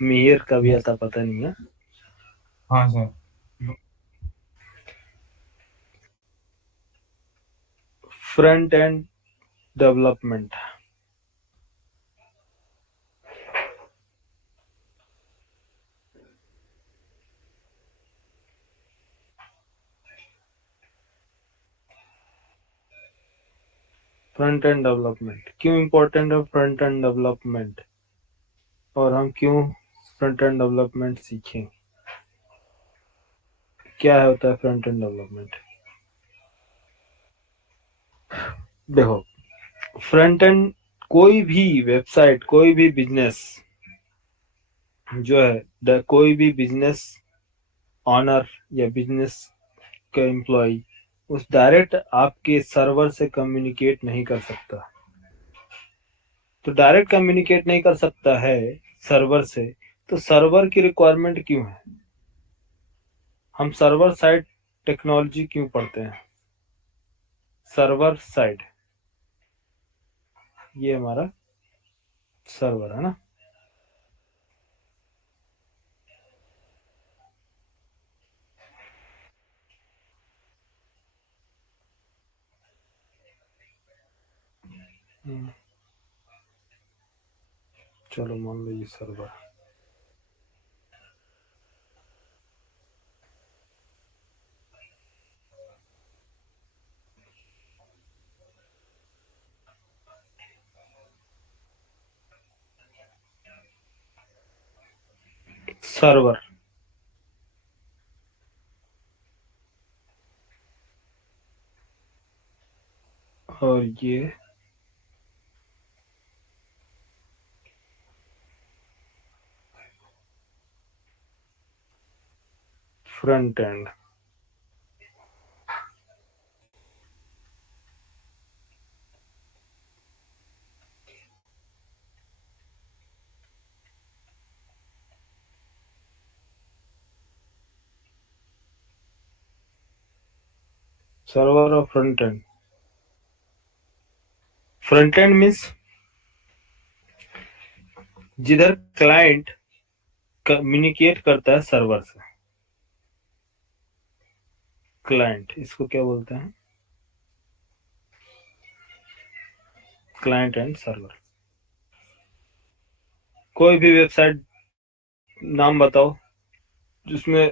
मिहिर का भी आता पता नहीं है। हाँ sir. Front end development. Front end development क्यों इम्पोर्टेंट है फ्रंट एंड डेवलपमेंट, और हम क्यों फ्रंट एंड डेवलपमेंट सीखें? क्या होता है फ्रंट एंड डेवलपमेंट? देखो, फ्रंट एंड, कोई भी वेबसाइट, कोई भी बिजनेस जो है, कोई भी बिजनेस ऑनर या बिजनेस का एम्प्लॉय उस डायरेक्ट आपके सर्वर से कम्युनिकेट नहीं कर सकता। तो डायरेक्ट कम्युनिकेट नहीं कर सकता है सर्वर से, तो सर्वर की रिक्वायरमेंट क्यों है? हम सर्वर साइड टेक्नोलॉजी क्यों पढ़ते हैं? सर्वर साइड, ये हमारा सर्वर है ना। चलो मान लो ये सर्वर। सर्वर, और ये फ्रंट एंड। सर्वर और front end. Front end means जिधर क्लाइंट कम्युनिकेट करता है सर्वर से। क्लाइंट, इसको क्या बोलते हैं? Client and server. कोई भी वेबसाइट नाम बताओ जिसमें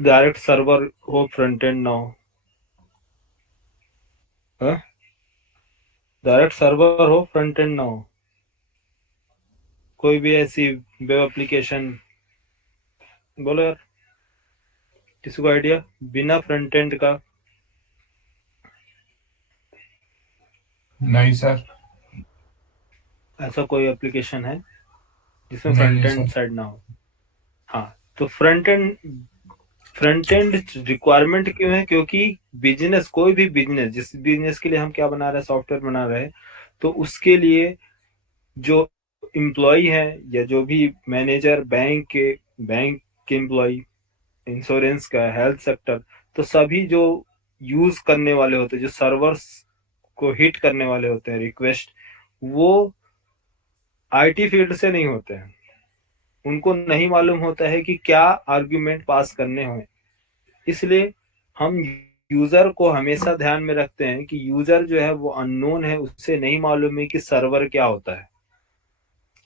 डायरेक्ट सर्वर हो, फ्रंट एंड ना हो। डायरेक्ट सर्वर हो, फ्रंट एंड ना हो। कोई भी ऐसी वेब एप्लीकेशन बोलो यार, किसी को आइडिया बिना फ्रंट एंड का? नहीं सर। ऐसा कोई एप्लीकेशन है जिसमें नहीं फ्रंट नहीं एंड सर। साइड ना हो? हाँ, तो फ्रंट एंड रिक्वायरमेंट क्यों है? क्योंकि बिजनेस, कोई भी बिजनेस, जिस बिजनेस के लिए हम क्या बना रहे हैं, सॉफ्टवेयर बना रहे हैं, तो उसके लिए जो एम्प्लॉय है या जो भी मैनेजर, बैंक के एम्प्लॉय, इंश्योरेंस का, हेल्थ सेक्टर, तो सभी जो यूज करने वाले होते हैं, जो सर्वर्स को हिट करने वाले होते हैं रिक्वेस्ट, वो आईटी फील्ड से नहीं होते हैं। उनको नहीं मालूम होता है कि क्या आर्ग्यूमेंट पास करने हों। इसलिए हम यूजर को हमेशा ध्यान में रखते हैं कि यूजर जो है वो अननोन है, उससे नहीं मालूम है कि सर्वर क्या होता है,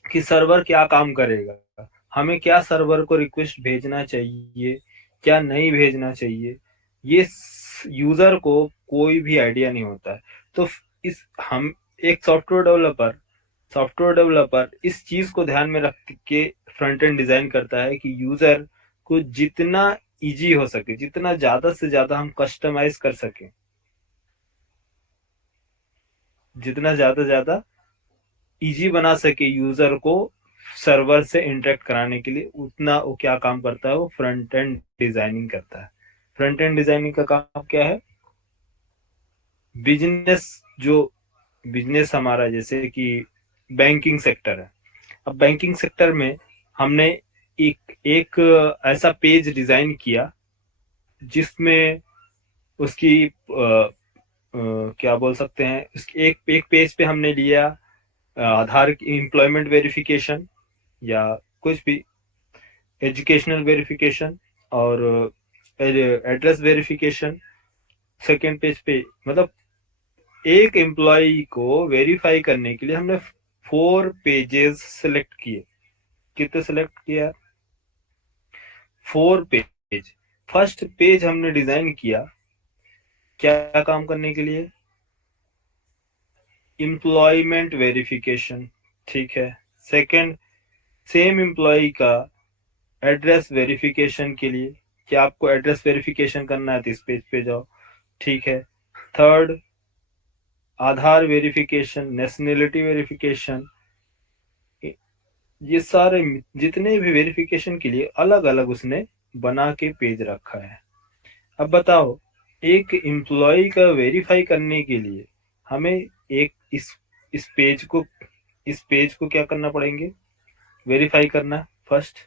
कि सर्वर क्या काम करेगा, हमें क्या सर्वर को रिक्वेस्ट भेजना चाहिए, क्या नहीं भेजना चाहिए, ये यूजर को कोई भी आइडिया नहीं होता है। तो इस हम एक सॉफ्टवेयर डेवलपर इस चीज को ध्यान में रख के फ्रंट एंड डिजाइन करता है कि यूजर को जितना इजी हो सके, जितना ज्यादा से ज्यादा हम कस्टमाइज कर सकें, जितना ज्यादा इजी बना सके यूजर को सर्वर से इंटरेक्ट कराने के लिए, उतना वो क्या काम करता है, वो फ्रंट एंड डिजाइनिंग करता है। फ्रंट एंड डिजाइनिंग का काम क्या है? बिजनेस, जो बिजनेस हमारा, जैसे कि बैंकिंग सेक्टर है। अब बैंकिंग सेक्टर में हमने एक एक ऐसा पेज डिजाइन किया जिसमें उसकी क्या बोल सकते हैं, एक एक पेज पे हमने लिया आधार की एम्प्लॉयमेंट वेरिफिकेशन या कुछ भी, एजुकेशनल वेरिफिकेशन और एड्रेस वेरिफिकेशन। सेकेंड पेज पे मतलब एक एम्प्लॉय को वेरीफाई करने के लिए हमने 4 पेजेस सिलेक्ट किए। कितने सिलेक्ट किया? 4 पेज। फर्स्ट पेज हमने डिजाइन किया क्या काम करने के लिए? एम्प्लॉयमेंट वेरिफिकेशन, ठीक है। सेकंड, सेम एम्प्लॉय का एड्रेस वेरिफिकेशन के लिए कि आपको एड्रेस वेरिफिकेशन करना है तो इस पेज पे जाओ, ठीक है। थर्ड, आधार वेरिफिकेशन, नेशनलिटी वेरिफिकेशन। ये सारे जितने भी वेरिफिकेशन के लिए अलग अलग उसने बना के पेज रखा है। अब बताओ, एक एम्प्लॉय का वेरीफाई करने के लिए हमें एक इस पेज को क्या करना पड़ेंगे? वेरीफाई करना। फर्स्ट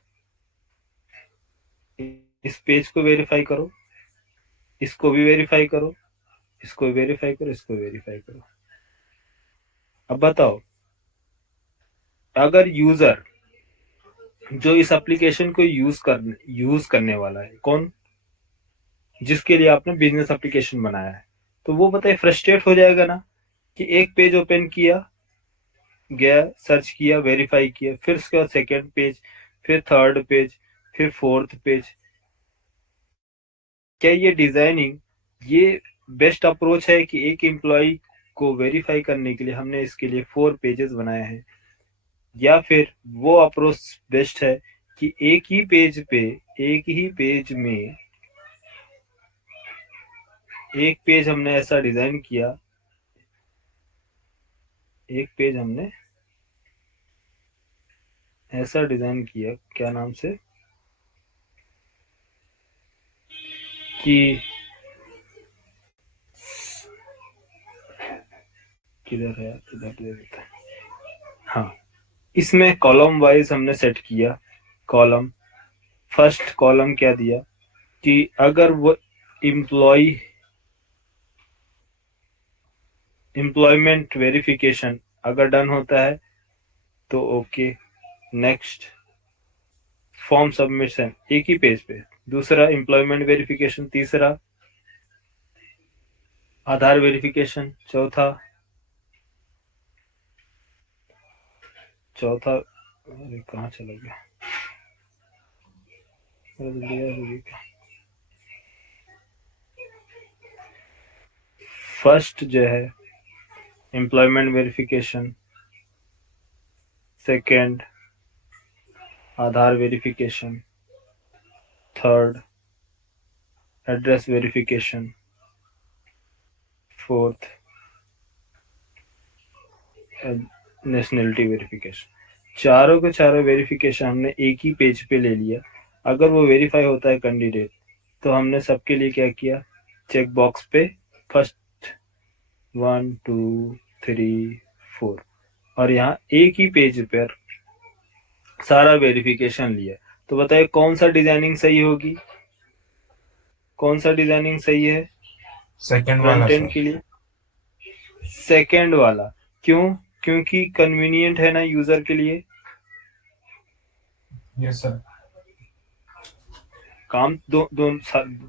इस पेज को वेरीफाई करो, इसको भी वेरीफाई करो, इसको भी वेरीफाई करो, इसको वेरीफाई करो। अब बताओ, अगर यूजर जो इस एप्लीकेशन को यूज करने वाला है, कौन? जिसके लिए आपने बिजनेस एप्लीकेशन बनाया है, तो वो बताए फ्रस्ट्रेट हो जाएगा ना कि एक पेज ओपन किया, गया, सर्च किया, वेरीफाई किया, फिर उसके बाद सेकेंड पेज, फिर थर्ड पेज, फिर फोर्थ पेज। क्या ये डिजाइनिंग ये बेस्ट अप्रोच है कि एक एम्प्लॉय को वेरीफाई करने के लिए हमने इसके लिए 4 पेजेस बनाए हैं, या फिर वो अप्रोच बेस्ट है कि एक ही पेज में एक पेज हमने ऐसा डिजाइन किया, एक पेज हमने ऐसा डिजाइन किया, क्या नाम से, कि किधर है, किधर देता है, हाँ, इसमें कॉलम वाइज हमने सेट किया। कॉलम, फर्स्ट कॉलम क्या दिया कि अगर वो इम्प्लॉय एम्प्लॉयमेंट वेरिफिकेशन अगर डन होता है तो ओके, नेक्स्ट। फॉर्म सबमिशन एक ही पेज पे, दूसरा एम्प्लॉयमेंट वेरिफिकेशन, तीसरा आधार वेरिफिकेशन, चौथा अरे कहाँ चला गया, फर्स्ट जो है employment verification, second Aadhaar verification, third address verification, fourth nationality verification. चारों के चारों वेरिफिकेशन हमने एक ही पेज पे ले लिया। अगर वो वेरीफाई होता है कैंडिडेट, तो हमने सबके लिए क्या किया, चेक बॉक्स पे फर्स्ट 1 2 3 4, और यहाँ एक ही पेज पर सारा वेरिफिकेशन लिया। तो बताइए कौन सा डिजाइनिंग सही होगी, कौन सा डिजाइनिंग सही है सेकंड वाला फ्रंट एंड सर। के लिए? सेकंड वाला। क्यों? क्योंकि कन्वीनियंट है ना यूजर के लिए। Yes sir. काम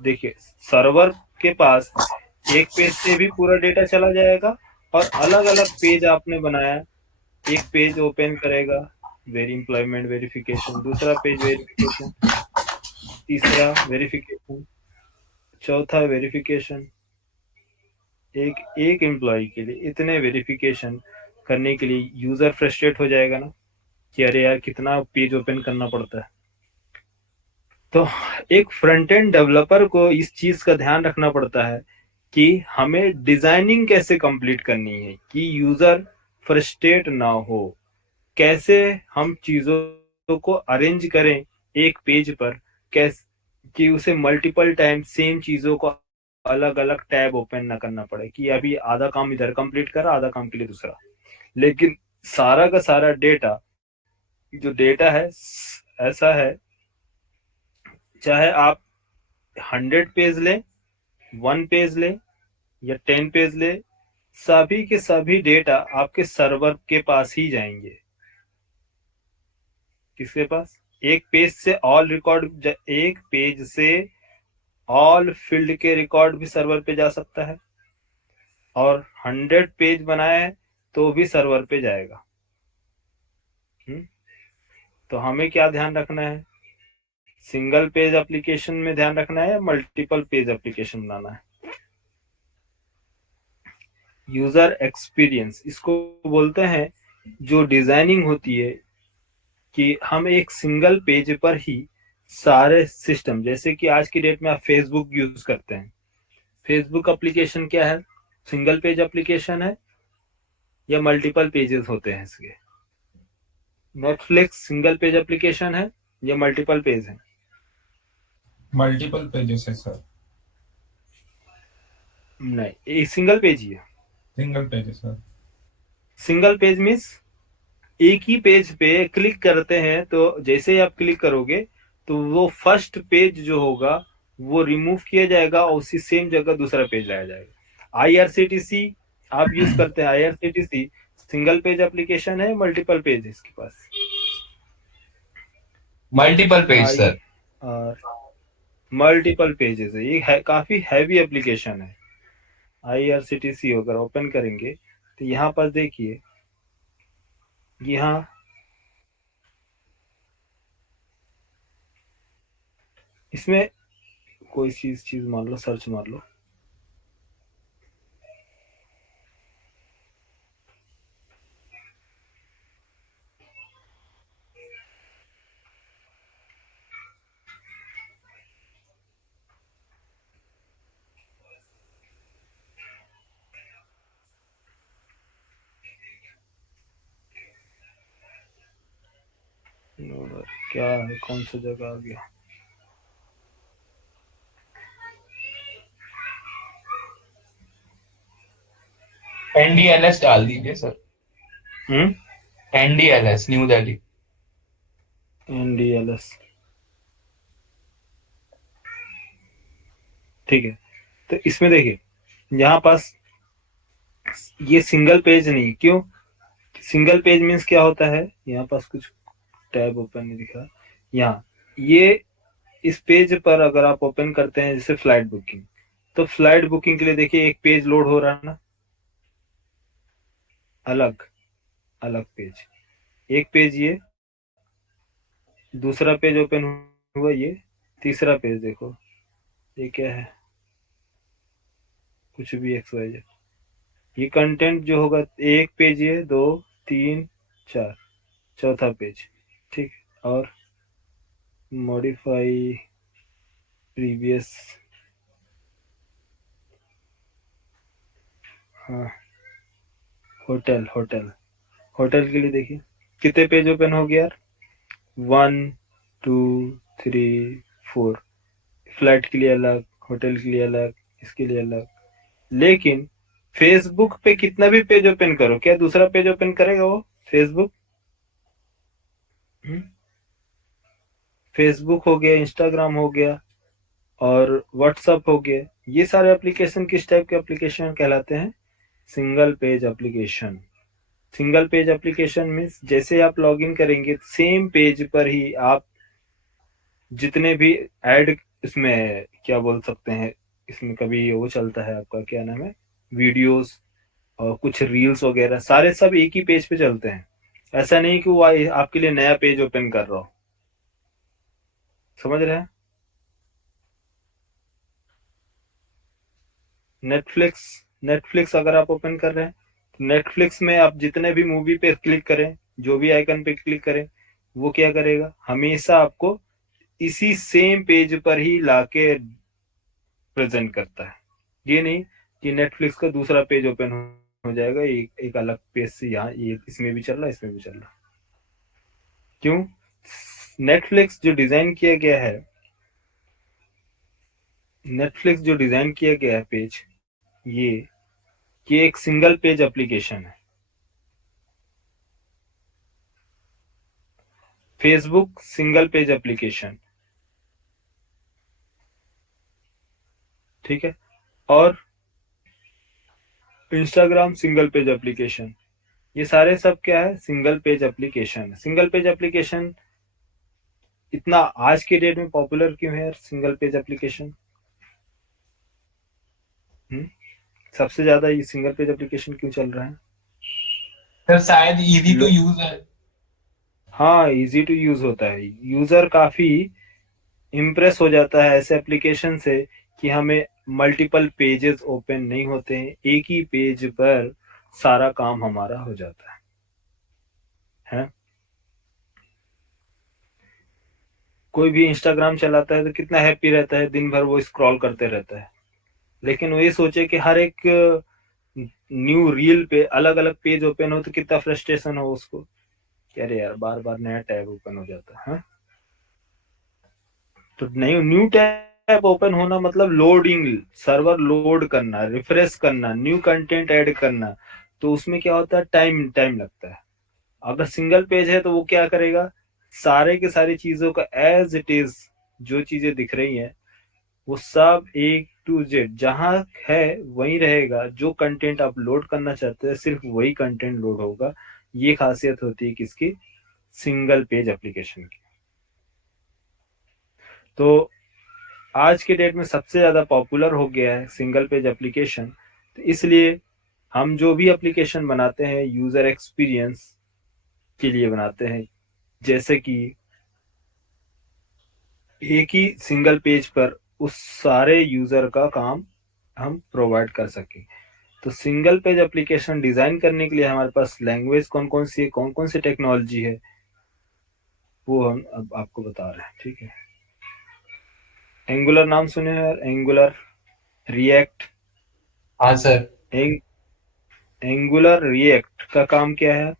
देखिए, सर्वर के पास एक पेज से भी पूरा डेटा चला जाएगा, और अलग अलग पेज आपने बनाया, एक पेज ओपन करेगा एम्प्लॉयमेंट वेरिफिकेशन, दूसरा पेज वेरिफिकेशन, तीसरा वेरिफिकेशन, चौथा वेरिफिकेशन। एक एक एम्प्लॉय के लिए इतने वेरिफिकेशन करने के लिए यूजर फ्रस्ट्रेट हो जाएगा ना कि अरे यार कितना पेज ओपन करना पड़ता है। तो एक फ्रंट एंड डेवलपर को इस चीज का ध्यान रखना पड़ता है कि हमें डिजाइनिंग कैसे कंप्लीट करनी है कि यूजर फ्रस्ट्रेट ना हो, कैसे हम चीजों को अरेंज करें एक पेज पर, कैसे कि उसे मल्टीपल टाइम सेम चीजों को अलग अलग टैब ओपन ना करना पड़े, कि अभी आधा काम इधर कंप्लीट करा, आधा काम के लिए दूसरा। लेकिन सारा का सारा डेटा, जो डेटा है ऐसा है, चाहे आप 100 पेज ले, 1 पेज ले, या 10 पेज ले, सभी के सभी डेटा आपके सर्वर के पास ही जाएंगे। किसके पास? एक पेज से ऑल रिकॉर्ड, एक पेज से ऑल फील्ड के रिकॉर्ड भी सर्वर पे जा सकता है, और 100 पेज बनाए तो भी सर्वर पे जाएगा। तो हमें क्या ध्यान रखना है, सिंगल पेज एप्लीकेशन में ध्यान रखना है या मल्टीपल पेज एप्लीकेशन बनाना है। यूजर एक्सपीरियंस इसको बोलते हैं, जो डिजाइनिंग होती है कि हम एक सिंगल पेज पर ही सारे सिस्टम, जैसे कि आज की डेट में आप फेसबुक यूज करते हैं, फेसबुक एप्लीकेशन क्या है, सिंगल पेज एप्लीकेशन है या मल्टीपल पेजेस होते हैं इसके। नेटफ्लिक्स सिंगल पेज एप्लीकेशन है या मल्टीपल पेज है। मल्टीपल पेजेस है सर। नहीं, एक सिंगल पेज ही है। Single pages sir. Single page means एक ही पेज पे क्लिक करते हैं, तो जैसे ही आप क्लिक करोगे तो वो फर्स्ट पेज जो होगा वो रिमूव किया जाएगा और उसी सेम जगह दूसरा पेज लाया जाएगा। आईआरसीटीसी आप यूज करते हैं, आईआरसीटीसी सिंगल पेज एप्लीकेशन है, मल्टीपल पेज है इसके पास। मल्टीपल पेज आई सर। आर मल्टीपल पेजेस है, ये है, काफी हैवी एप्लीकेशन है। आईआरसीटीसी अगर ओपन करेंगे तो यहाँ पर देखिए, यहाँ इसमें कोई चीज मान लो, सर्च मार लो, क्या है, कौन सा जगह आ गया। एनडीएलएस डाल दीजिए सर। एनडीएलएस न्यू दिल्ली। एनडीएलएस, ठीक है। तो इसमें देखिए, यहाँ पास ये सिंगल पेज नहीं, क्यों, सिंगल पेज मीन्स क्या होता है, यहाँ पास कुछ टैब ओपन नहीं दिख रहा। यहाँ ये इस पेज पर अगर आप ओपन करते हैं जैसे फ्लाइट बुकिंग, तो फ्लाइट बुकिंग के लिए देखिए एक पेज लोड हो रहा है ना, अलग अलग पेज, एक पेज ये, दूसरा पेज ओपन हुआ ये, तीसरा पेज देखो ये क्या है, कुछ भी एक्स वाई जेड, ये कंटेंट जो होगा, एक पेज ये, दो, तीन, चार, चौथा पेज, ठीक है। और मॉडिफाई प्रीवियस, हाँ, होटल होटल होटल के लिए देखिए कितने पेज ओपन हो गया यार, 1 2 3 4, फ्लाइट के लिए अलग, होटल के लिए अलग, इसके लिए अलग। लेकिन फेसबुक पे कितना भी पेज ओपन करो, क्या दूसरा पेज ओपन करेगा वो फेसबुक। फेसबुक हो गया, इंस्टाग्राम हो गया और व्हाट्सअप हो गया, ये सारे एप्लीकेशन किस टाइप के एप्लीकेशन कहलाते हैं, single page application. Single page application means जैसे आप लॉगिन करेंगे सेम पेज पर ही आप जितने भी ऐड, इसमें क्या बोल सकते हैं, इसमें कभी वो चलता है आपका क्या नाम है, वीडियोस और कुछ रील्स वगैरह, सारे सब एक ही पेज पे चलते हैं। ऐसा नहीं कि वो आपके लिए नया पेज ओपन कर रहा हो, समझ रहे हैं। नेटफ्लिक्स, नेटफ्लिक्स अगर आप ओपन कर रहे हैं तो नेटफ्लिक्स में आप जितने भी मूवी पे क्लिक करें, जो भी आइकन पे क्लिक करें, वो क्या करेगा, हमेशा आपको इसी सेम पेज पर ही लाके प्रेजेंट करता है। ये नहीं कि नेटफ्लिक्स का दूसरा पेज ओपन हो जाएगा एक अलग पेज से, यहाँ ये इसमें भी चल रहा है, इसमें भी चल रहा है। क्यों, नेटफ्लिक्स जो डिजाइन किया गया है, नेटफ्लिक्स जो डिजाइन किया गया है पेज, ये एक सिंगल पेज एप्लीकेशन है। फेसबुक सिंगल पेज एप्लीकेशन, ठीक है। और इंस्टाग्राम सिंगल पेज एप्लीकेशन, ये सारे सब क्या है, single page application. Single page application इतना आज के डेट में पॉपुलर क्यों है यार सिंगल पेज एप्लीकेशन? सबसे ज्यादा ये सिंगल पेज एप्लीकेशन क्यों चल रहा है? सर शायद इजी टू लो, यूज है। हाँ इजी टू यूज होता है, यूजर काफी इम्प्रेस हो जाता है ऐसे एप्लीकेशन से कि हमें मल्टीपल पेजेस ओपन नहीं होते हैं, एक ही पेज पर सारा काम हमारा हो जाता है। कोई भी इंस्टाग्राम चलाता है तो कितना हैप्पी रहता है, दिन भर वो स्क्रॉल करते रहता है, लेकिन वो ये सोचे कि हर एक न्यू रील पे अलग अलग पेज ओपन हो तो कितना फ्रस्ट्रेशन हो उसको कि अरे यार बार बार नया टैब ओपन हो जाता है। हाँ? तो नहीं, न्यू टैब ओपन होना मतलब लोडिंग, सर्वर लोड करना, रिफ्रेश करना, न्यू कंटेंट ऐड करना, तो उसमें क्या होता है, टाइम टाइम लगता है। अगर सिंगल पेज है तो वो क्या करेगा, सारे के सारी चीजों का एज इट इज, जो चीजें दिख रही हैं वो सब एक टू जेड जहां है वहीं रहेगा, जो कंटेंट आप लोड करना चाहते हैं सिर्फ वही कंटेंट लोड होगा। ये खासियत होती है किसकी, सिंगल पेज एप्लीकेशन की। तो आज के डेट में सबसे ज्यादा पॉपुलर हो गया है सिंगल पेज एप्लीकेशन, तो इसलिए हम जो भी एप्लीकेशन बनाते हैं यूजर एक्सपीरियंस के लिए बनाते हैं, जैसे कि एक ही सिंगल पेज पर उस सारे यूजर का काम हम प्रोवाइड कर सकें। तो सिंगल पेज एप्लीकेशन डिजाइन करने के लिए हमारे पास लैंग्वेज कौन कौन सी है, कौन कौन सी टेक्नोलॉजी है, वो हम अब आपको बता रहे हैं। ठीक है, एंगुलर नाम सुने हैं यार, एंगुलर, रिएक्ट। हाँ सर। एंगुलर रिएक्ट का काम क्या है?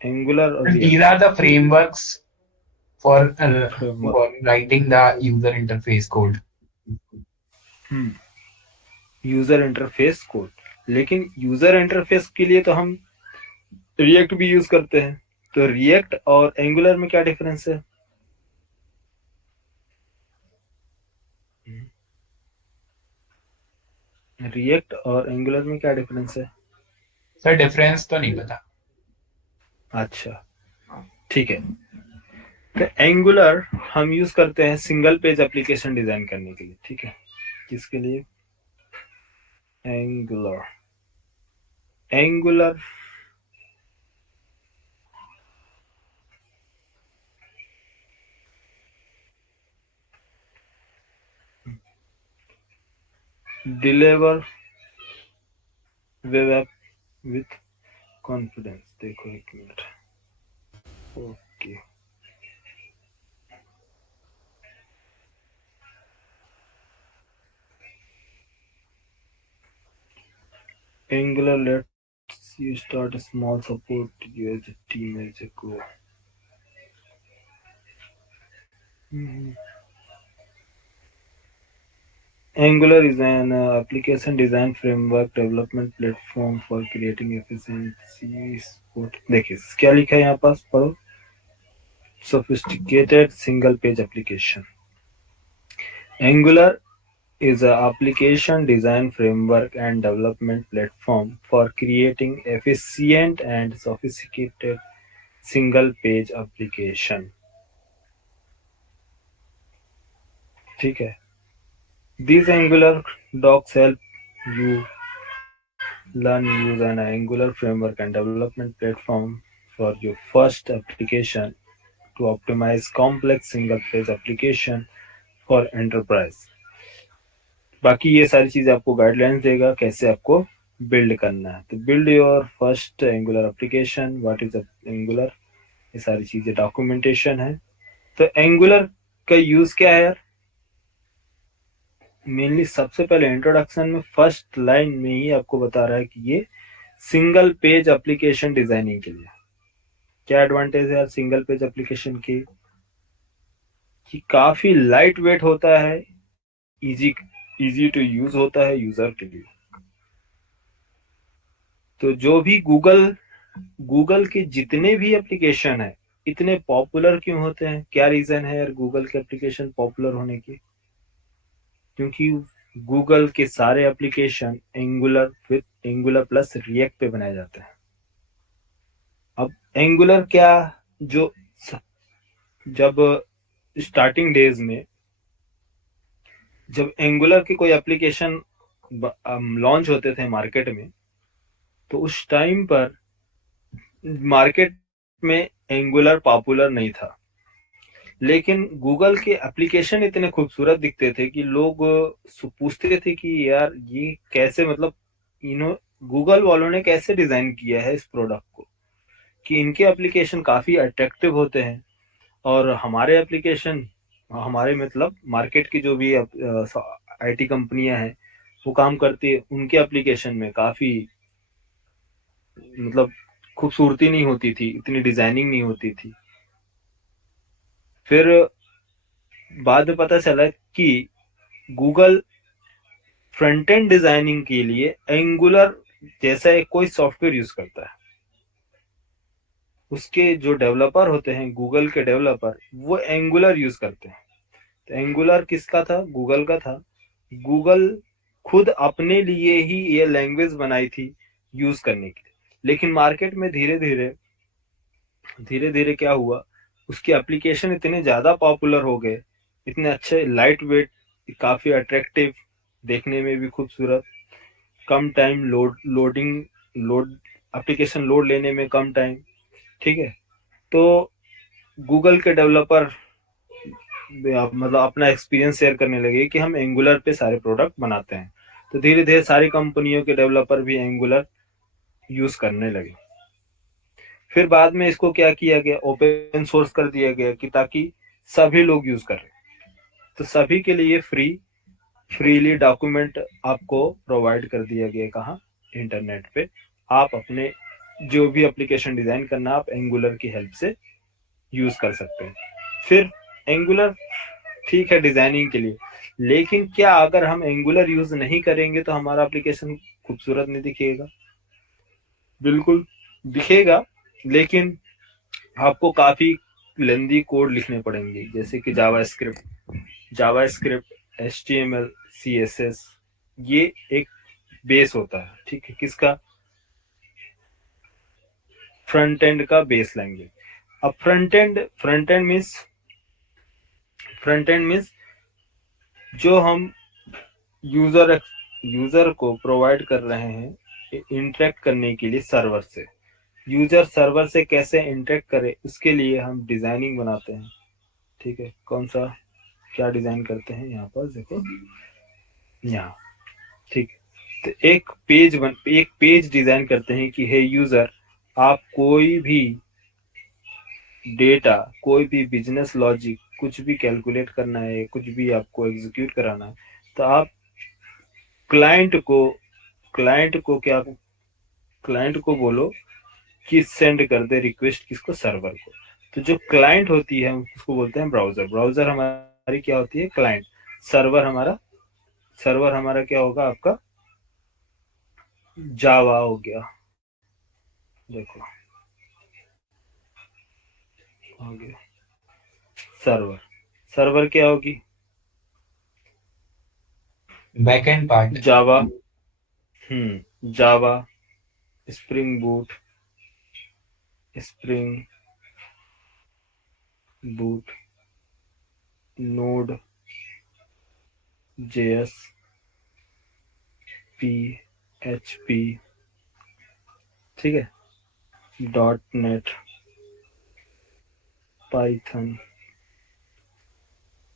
एंगुलर और These react are the frameworks for framework. for writing the user interface code. User interface code, लेकिन यूजर इंटरफेस के लिए तो हम रिएक्ट भी यूज करते हैं। तो रिएक्ट और एंगुलर में क्या डिफरेंस है? रिएक्ट और एंगुलर में क्या डिफरेंस है? सर डिफरेंस तो नहीं पता। अच्छा, ठीक है। तो एंगुलर हम यूज करते हैं सिंगल पेज एप्लीकेशन डिजाइन करने के लिए। ठीक है, किसके लिए? Angular. Angular deliver web app with confidence. देखो एक minute, okay. Angular lets you start a small support you as a team as a go. Angular is an application design framework development platform for creating efficiency support. देखिए क्या लिखा है यहाँ पास, पढ़ो। Sophisticated single page application. Angular is an application design framework and development platform for creating efficient and sophisticated single page application. ठीक है, these Angular docs help you learn use an Angular framework and development platform for your first application to optimize complex single page application for enterprise. बाकी ये सारी चीजें आपको guidelines देगा कैसे आपको बिल्ड करना है। तो build your first angular application, what is angular, ये सारी चीजें डॉक्यूमेंटेशन है। तो एंगुलर का यूज क्या है यार? मेनली सबसे पहले इंट्रोडक्शन में फर्स्ट लाइन में ही आपको बता रहा है कि ये सिंगल पेज एप्लीकेशन डिजाइनिंग के लिए क्या एडवांटेज है यार सिंगल पेज एप्लीकेशन की, कि काफी लाइट वेट होता है, इजी इजी टू यूज होता है यूजर के लिए। तो जो भी गूगल के जितने भी एप्लीकेशन है इतने पॉपुलर क्यों होते हैं, क्या रीजन है यार गूगल के एप्लीकेशन पॉपुलर होने की? क्योंकि गूगल के सारे application angular width angular plus react पे बनाए जाते हैं। अब एंगुलर क्या, जो जब स्टार्टिंग डेज में जब एंगुलर के कोई एप्लीकेशन लॉन्च होते थे मार्केट में, तो उस टाइम पर मार्केट में एंगुलर पॉपुलर नहीं था, लेकिन गूगल के एप्लीकेशन इतने खूबसूरत दिखते थे कि लोग पूछते थे कि यार ये कैसे, मतलब इन्हों गूगल वालों ने कैसे डिजाइन किया है इस प्रोडक्ट को, कि इनके एप्लीकेशन काफी अट्रैक्टिव होते हैं और हमारे एप्लीकेशन, हमारे मतलब मार्केट की जो भी आईटी कंपनियां हैं वो काम करती है, उनके एप्लीकेशन में काफी मतलब खूबसूरती नहीं होती थी, इतनी डिजाइनिंग नहीं होती थी। फिर बाद में पता चला कि गूगल फ्रंट एंड डिजाइनिंग के लिए एंगुलर जैसा एक कोई सॉफ्टवेयर यूज करता है। उसके जो डेवलपर होते हैं, गूगल के डेवलपर, वो एंगुलर यूज करते हैं। तो एंगुलर किसका था? गूगल का था। गूगल खुद अपने लिए ही ये लैंग्वेज बनाई थी यूज करने के लिए, लेकिन मार्केट में धीरे धीरे क्या हुआ, उसके एप्लीकेशन इतने ज्यादा पॉपुलर हो गए, इतने अच्छे, लाइट वेट, काफी अट्रैक्टिव, देखने में भी खूबसूरत, कम टाइम लोड एप्लीकेशन लोड लेने में कम टाइम। ठीक है। तो गूगल के डेवलपर मतलब अपना एक्सपीरियंस शेयर करने लगे कि हम एंगुलर पे सारे प्रोडक्ट बनाते हैं। तो धीरे धीरे सारी कंपनियों के डेवलपर भी एंगुलर यूज करने लगे। फिर बाद में इसको क्या किया गया, ओपन सोर्स कर दिया गया कि ताकि सभी लोग यूज करें। तो सभी के लिए फ्रीली डॉक्यूमेंट आपको प्रोवाइड कर दिया गया। कहाँ? इंटरनेट पे। आप अपने जो भी एप्लीकेशन डिजाइन करना, आप एंगुलर की हेल्प से यूज कर सकते हैं। फिर एंगुलर ठीक है डिजाइनिंग के लिए, लेकिन क्या अगर हम एंगुलर यूज नहीं करेंगे तो हमारा एप्लीकेशन खूबसूरत नहीं दिखेगा? बिल्कुल दिखेगा, लेकिन आपको काफी लेंदी कोड लिखने पड़ेंगे, जैसे कि जावा स्क्रिप्ट, HTML, CSS। ये एक बेस होता है, ठीक है, किसका? फ्रंट एंड का बेस लैंग्वेज। अब फ्रंट एंड मीन्स जो हम यूजर यूजर को प्रोवाइड कर रहे हैं इंटरेक्ट करने के लिए सर्वर से। यूजर सर्वर से कैसे इंटरेक्ट करे, उसके लिए हम डिजाइनिंग बनाते हैं। ठीक है, कौन सा क्या डिजाइन करते हैं, यहाँ पर देखो, यहाँ। ठीक है, तो एक पेज डिजाइन करते हैं कि हे यूजर, आप कोई भी डेटा, कोई भी बिजनेस लॉजिक, कुछ भी कैलकुलेट करना है, कुछ भी आपको एग्जीक्यूट कराना है, तो आप क्लाइंट को क्लाइंट को क्या क्लाइंट को बोलो कि सेंड कर दे रिक्वेस्ट, किसको? सर्वर को। तो जो क्लाइंट होती है उसको बोलते हैं ब्राउजर। ब्राउजर हमारी क्या होती है? क्लाइंट। सर्वर हमारा क्या होगा? आपका जावा हो गया। देखो, हो गया सर्वर। सर्वर क्या होगी? Backend part. Java. Java, Spring Spring Boot, Node JS, PHP, ठीक है, .NET, पाइथन,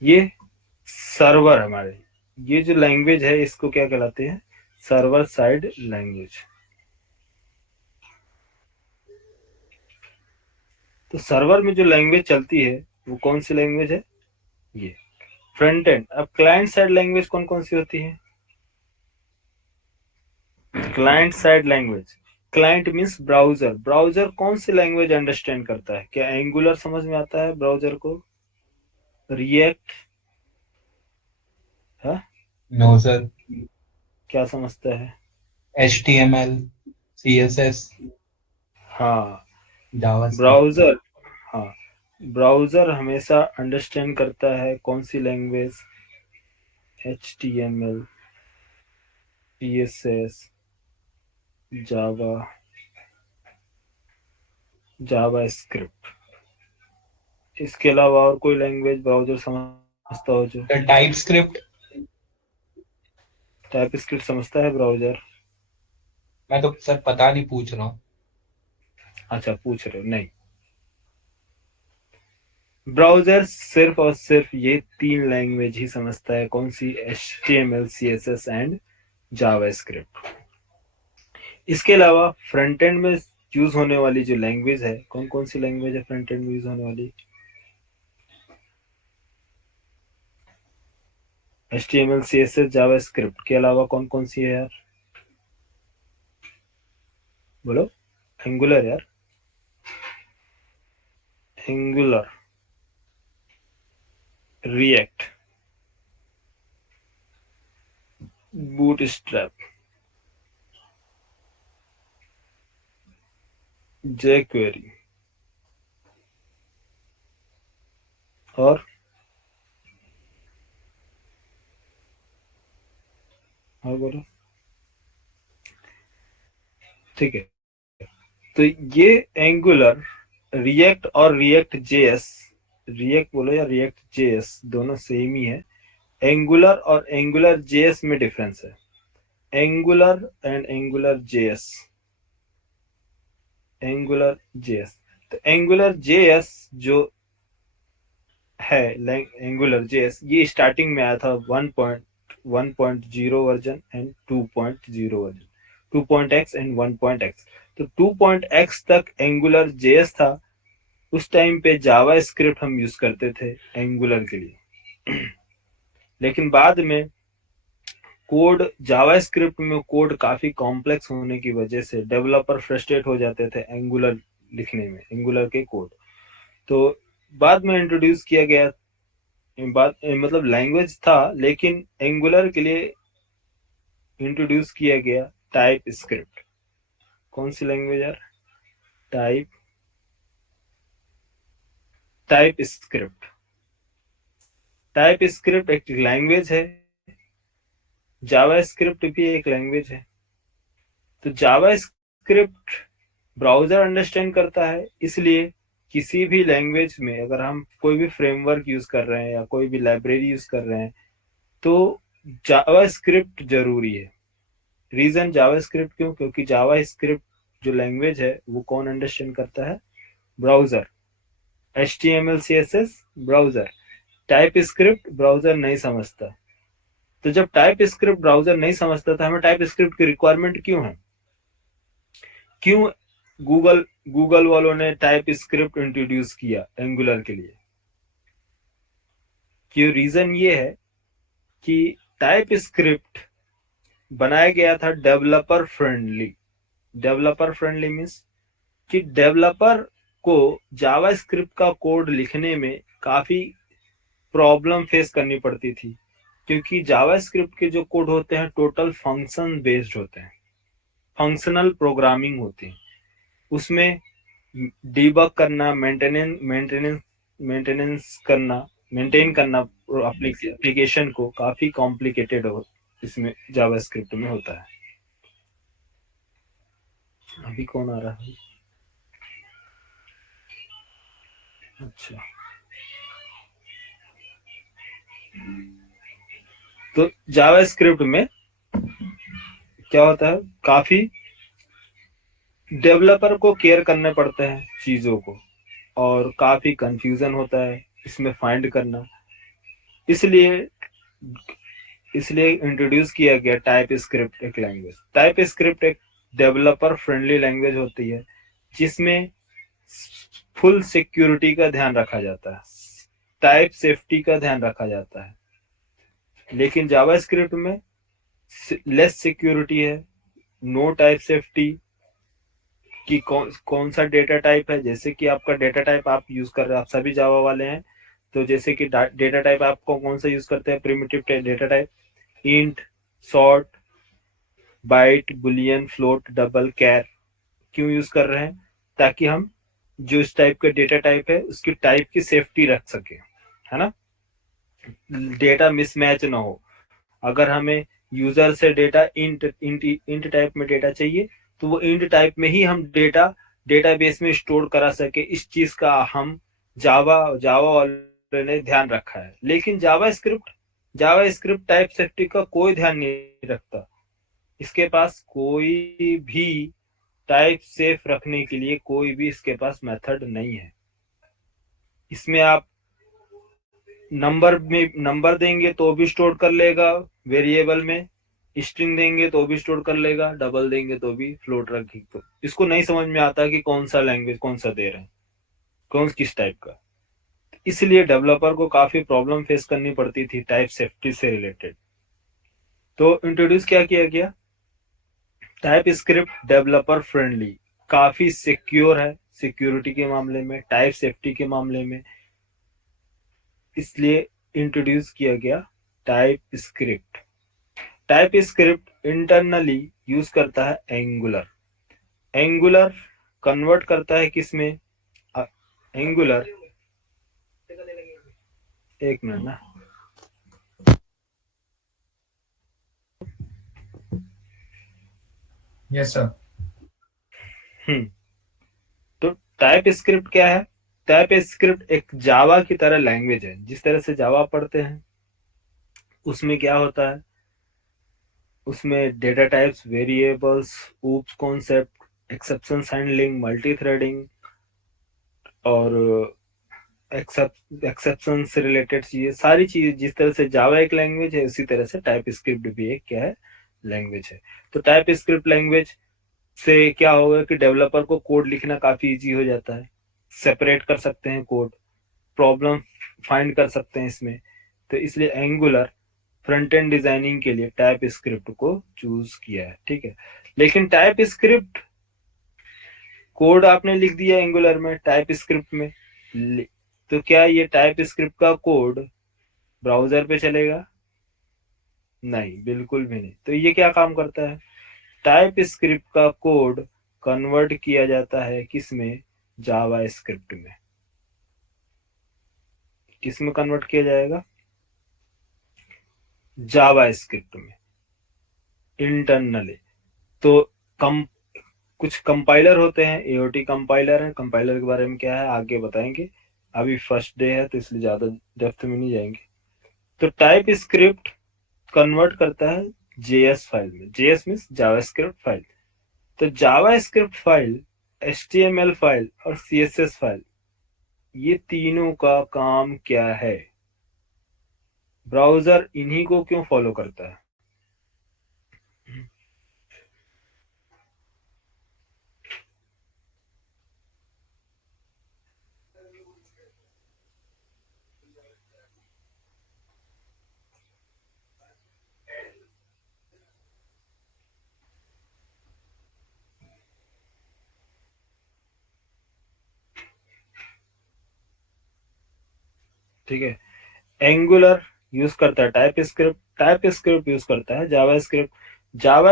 ये सर्वर हमारे, ये जो लैंग्वेज है इसको क्या कहलाते हैं? Server side language. तो सर्वर में जो लैंग्वेज चलती है वो कौन सी लैंग्वेज है? ये फ्रंट एंड। अब क्लाइंट साइड लैंग्वेज कौन कौन सी होती है? Client side language, client means browser. Browser कौन सी लैंग्वेज अंडरस्टैंड करता है? क्या एंगुलर समझ में आता है ब्राउजर को? रिएक्ट है? No sir. क्या समझता है? HTML, CSS, हाँ, जावास्क्रिप्ट। ब्राउजर। हाँ, ब्राउजर हमेशा अंडरस्टैंड करता है कौन सी language? HTML, CSS, Java, JavaScript, इसके अलावा और कोई लैंग्वेज ब्राउजर समझता हो जो? टाइपस्क्रिप्ट। टाइपस्क्रिप्ट समझता है ब्राउजर? मैं तो सर पता नहीं, पूछ रहा हूँ। अच्छा, पूछ रहे हो? नहीं, ब्राउजर सिर्फ और सिर्फ ये 3 लैंग्वेज ही समझता है। कौन सी? HTML, CSS and JavaScript. इसके अलावा फ्रंट एंड में यूज होने वाली जो लैंग्वेज है, कौन कौन सी लैंग्वेज है फ्रंट एंड में यूज होने वाली? HTML, CSS, जावास्क्रिप्ट के अलावा कौन कौन सी है यार? बोलो। एंगुलर यार, एंगुलर, रिएक्ट, बूटस्ट्रैप, jQuery और बोलो। ठीक है, तो ये एंगुलर, रिएक्ट और रिएक्ट जेएस, रिएक्ट बोलो या रिएक्ट जेएस, दोनों सेम ही है। एंगुलर और एंगुलर जेएस में डिफरेंस है। Angular and angular JS, angular JS. तो एंगुलर जेएस जो है, एंगुलर जेएस, ये स्टार्टिंग में आया था 1.1.0 version and 2.0 version, 2.x and 1.x। तो 2.x तक एंगुलर जेएस था। उस टाइम पे जावा स्क्रिप्ट हम यूज करते थे एंगुलर के लिए। लेकिन बाद में कोड, जावा स्क्रिप्ट में कोड काफी कॉम्प्लेक्स होने की वजह से डेवलपर फ्रस्ट्रेट हो जाते थे एंगुलर लिखने में, एंगुलर के कोड। तो बाद में इंट्रोड्यूस किया गया, बात मतलब लैंग्वेज था, लेकिन एंगुलर के लिए इंट्रोड्यूस किया गया टाइप स्क्रिप्ट। कौन सी लैंग्वेज यार? Type script. टाइप स्क्रिप्ट एक लैंग्वेज है, जावा स्क्रिप्ट भी एक लैंग्वेज है। तो जावा स्क्रिप्ट ब्राउजर अंडरस्टैंड करता है, इसलिए किसी भी लैंग्वेज में अगर हम कोई भी फ्रेमवर्क यूज कर रहे हैं या कोई भी लाइब्रेरी यूज कर रहे हैं तो जावा स्क्रिप्ट जरूरी है। रीजन जावा स्क्रिप्ट क्यों? क्योंकि जावा स्क्रिप्ट जो लैंग्वेज है वो कौन अंडरस्टैंड करता है? Browser. HTML, CSS browser, type script browser नहीं समझता। तो जब टाइप स्क्रिप्ट ब्राउजर नहीं समझता था, हमें टाइप स्क्रिप्ट की रिक्वायरमेंट क्यों है? क्यों गूगल वालों ने टाइप स्क्रिप्ट इंट्रोड्यूस किया एंगुलर के लिए? क्यों? रीजन ये है कि टाइप स्क्रिप्ट बनाया गया था developer friendly. Developer friendly means कि डेवलपर को जावा स्क्रिप्ट का कोड लिखने में काफी प्रॉब्लम फेस करनी पड़ती थी, क्योंकि जावा स्क्रिप्ट के जो कोड होते हैं टोटल फंक्शन बेस्ड होते हैं, फंक्शनल प्रोग्रामिंग होती है। उसमें डीबग करना, मेंटेनेंस करना, मेंटेन करना एप्लीकेशन को काफी कॉम्प्लिकेटेड हो, इसमें जावा स्क्रिप्ट में होता है। अभी कौन आ रहा है? अच्छा, तो जावा स्क्रिप्ट में क्या होता है, काफी डेवलपर को केयर करने पड़ते हैं चीजों को, और काफी कंफ्यूजन होता है इसमें फाइंड करना। इसलिए इसलिए इंट्रोड्यूस किया गया टाइप स्क्रिप्ट एक लैंग्वेज। टाइप स्क्रिप्ट एक डेवलपर फ्रेंडली लैंग्वेज होती है जिसमें फुल सिक्योरिटी का ध्यान रखा जाता है, टाइप सेफ्टी का ध्यान रखा जाता है। लेकिन जावा स्क्रिप्ट में लेस सिक्योरिटी है, नो टाइप सेफ्टी कि कौन सा डेटा टाइप है। जैसे कि आपका डेटा टाइप आप यूज कर रहे हैं, आप सभी जावा वाले हैं, तो जैसे कि डेटा टाइप आपको कौन सा यूज करते हैं? Primitive data type, int, short, byte, boolean, float, double, char. क्यों यूज कर रहे हैं? ताकि हम जो इस टाइप का डेटा टाइप है उसकी टाइप की सेफ्टी रख सके, है ना, डेटा मिसमैच ना हो। अगर हमें यूजर से डेटा इंट टाइप में डेटा चाहिए तो वो इंट टाइप में ही हम डेटाबेस में स्टोर करा सके, इस चीज का हम जावा जावा वाले ने ध्यान रखा है, लेकिन जावा स्क्रिप्ट टाइप सेफ्टी का कोई ध्यान नहीं रखता। इसके पास कोई भी टाइप सेफ रखने के लिए कोई भी इसके पास मेथड नहीं है। इसमें आप नंबर देंगे तो भी स्टोर कर लेगा वेरिएबल में, स्ट्रिंग देंगे तो भी स्टोर कर लेगा, डबल देंगे तो भी फ्लोट रखेगा। तो इसको नहीं समझ में आता कि कौन सा लैंग्वेज कौन सा दे रहे हैं, कौन किस टाइप का। इसलिए डेवलपर को काफी प्रॉब्लम फेस करनी पड़ती थी टाइप सेफ्टी से रिलेटेड। तो इंट्रोड्यूस क्या किया गया, टाइप स्क्रिप्ट डेवलपर फ्रेंडली, काफी सिक्योर है सिक्योरिटी के मामले में, टाइप सेफ्टी के मामले में, इसलिए इंट्रोड्यूस किया गया type script. Type script internally use करता है एंगुलर। एंगुलर कन्वर्ट करता है किसमें, एंगुलर, एक मिनट ना, यस सर। तो टाइप स्क्रिप्ट क्या है, टाइप स्क्रिप्ट एक जावा की तरह लैंग्वेज है। जिस तरह से जावा पढ़ते हैं उसमें क्या होता है, उसमें data types, variables, oops concept, exception handling, multi threading और एक्सेप्शन से रिलेटेड चीजें, सारी चीजें। जिस तरह से जावा एक लैंग्वेज है उसी तरह से टाइप स्क्रिप्ट भी एक क्या है, लैंग्वेज है। तो टाइप स्क्रिप्ट लैंग्वेज से क्या होगा कि डेवलपर को कोड लिखना काफी इजी हो जाता है, सेपरेट कर सकते हैं कोड, प्रॉब्लम फाइंड कर सकते हैं इसमें। तो इसलिए एंगुलर फ्रंट एंड डिजाइनिंग के लिए टाइप स्क्रिप्ट को चूज किया है, ठीक है। लेकिन टाइप स्क्रिप्ट कोड आपने लिख दिया एंगुलर में, टाइप स्क्रिप्ट में, तो क्या ये टाइप स्क्रिप्ट का कोड ब्राउजर पे चलेगा, नहीं, बिल्कुल भी नहीं। तो ये क्या काम करता है, टाइप स्क्रिप्ट का कोड कन्वर्ट किया जाता है किसमें, जावा स्क्रिप्ट में। किसमें कन्वर्ट किया जाएगा, जावा स्क्रिप्ट में इंटरनली। तो कम कुछ कंपाइलर होते हैं, एओटी कंपाइलर है, कंपाइलर के बारे में क्या है आगे बताएंगे, अभी फर्स्ट डे है तो इसलिए ज्यादा डेप्थ में नहीं जाएंगे। तो टाइप स्क्रिप्ट कन्वर्ट करता है जेएस फाइल में, जेएस मीन्स जावास्क्रिप्ट फाइल। तो जावास्क्रिप्ट फाइल, एचटीएमएल फाइल और सीएसएस फाइल, ये तीनों का काम क्या है, ब्राउजर इन्हीं को क्यों फॉलो करता है। ठीक है, एंगुलर यूज करता है टाइप स्क्रिप्ट यूज करता है जावा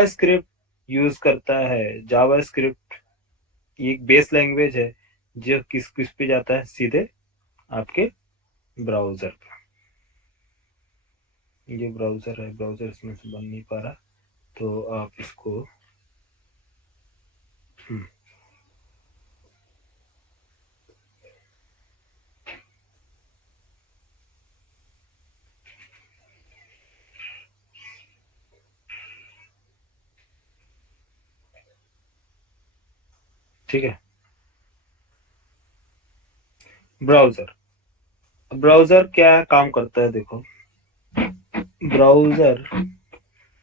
स्क्रिप्ट यूज करता है जावास्क्रिप्ट, ये एक बेस लैंग्वेज है जो किस किस पे जाता है, सीधे आपके ब्राउजर पे। ये ब्राउजर है, ब्राउजर इसमें से बन नहीं पा रहा, तो आप इसको ठीक है। ब्राउजर ब्राउजर क्या काम करता है, देखो, ब्राउजर